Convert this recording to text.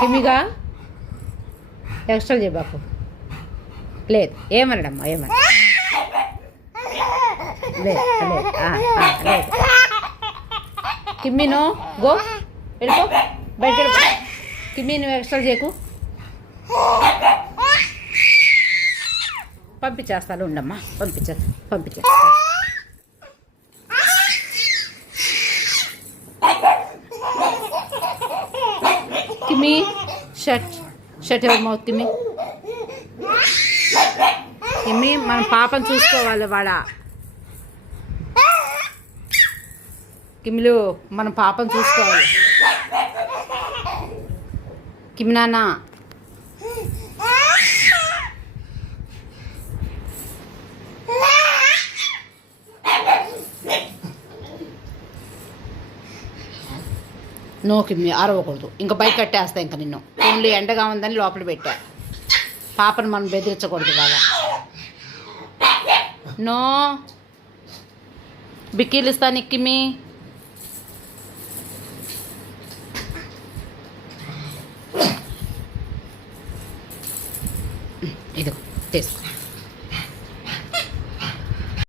కిమిగా extra చెప్పాకు. లేదు ఏమనడమ్మా ఏమన్నా లేదు లేదు. కిమ్మి నో గో వెళ్ళిపో బయటకు వెళ్ళిపో. కిమ్మి నువ్వు ఎక్స్ట్రా చేయకు. పంపించేస్తాను ఉండమ్మా పంపించేస్తా. కిమ్మి షట్ యువర్ మౌత్ కిమ్మి. కిమ్మి మనం పాపను చూసుకోవాలి వాడా. కిమ్మిలు మనం పాపను చూసుకోవాలి. కిమ్మి నాన్న నో కిమ్మి అరవకూడదు. ఇంకా బయట కట్టేస్తా. ఇంకా నిన్ను ఓన్లీ ఎండగా ఉందని లోపల పెట్టా. పాపను మనం బెదిరించకూడదు బాగా. నో బిక్కీలు ఇస్తాను కిమ్మి. ఇదిగో తీసుకో.